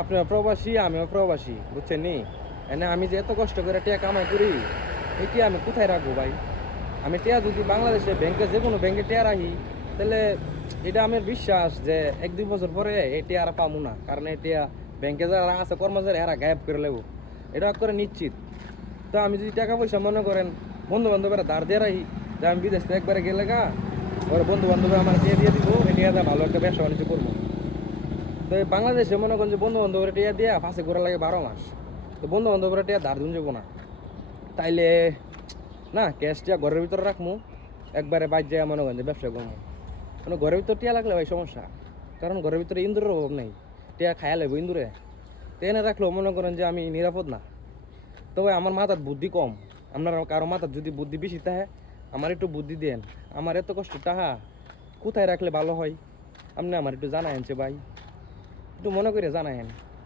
আপনিও প্রবাসী আমিও প্রবাসী বুঝছেন নি। এনে আমি যে এত কষ্ট করে টিয়া কামাই করি, এই টিয়া আমি কোথায় রাখবো ভাই? আমি টিয়া যদি বাংলাদেশে ব্যাংকে যে কোনো ব্যাংকে টিয়া রাখি, তাহলে এটা আমার বিশ্বাস যে 1-2 বছর পরে এই টিয়া আর পাবো না। কারণ এই টিয়া ব্যাংকে যারা আছে কর্মচারী এরা গায়েব করে লেবো, এটা করে নিশ্চিত। তো আমি যদি টাকা পয়সা মনে করেন বন্ধু বান্ধবেরা ধার দিয়ে রাখি, যে আমি বিদেশ থেকে একবারে গেলে গা ওর বন্ধু বান্ধব আমার টিয়া দিয়ে দিব, এই টিয়া দিয়ে ভালো একটা ব্যবসা বাণিজ্য করবো। তো এই বাংলাদেশে মনে করেন যে বন্ধু বান্ধবের টিয়া দিয়া ফাঁসে ঘোরা লাগে 12 মাস, তো বন্ধু বান্ধবের টিয়া ধার দিন যাবো না। তাইলে না, ক্যাশ টিয়া ঘরের ভিতরে রাখবো, একবারে বাইর যায় মনে করেন যে ব্যবসা করবো। মানে ঘরের ভিতর টিয়া লাগলে ভাই সমস্যা, কারণ ঘরের ভিতরে ইন্দুরের অভাব নেই, টিয়া খায়া লাগবো ইন্দুরে। তো এনে রাখলেও মনে করেন যে আমি নিরাপদ না। তবে আমার মাথার বুদ্ধি কম, আপনার কারো মাথার যদি বুদ্ধি বেশি থাকে আমার একটু বুদ্ধি দেন। আমার এত কষ্ট টাকা কোথায় রাখলে ভালো হয় আপনি আমার একটু জানায়েন যে ভাই, একটু মনে করে জানায়েন।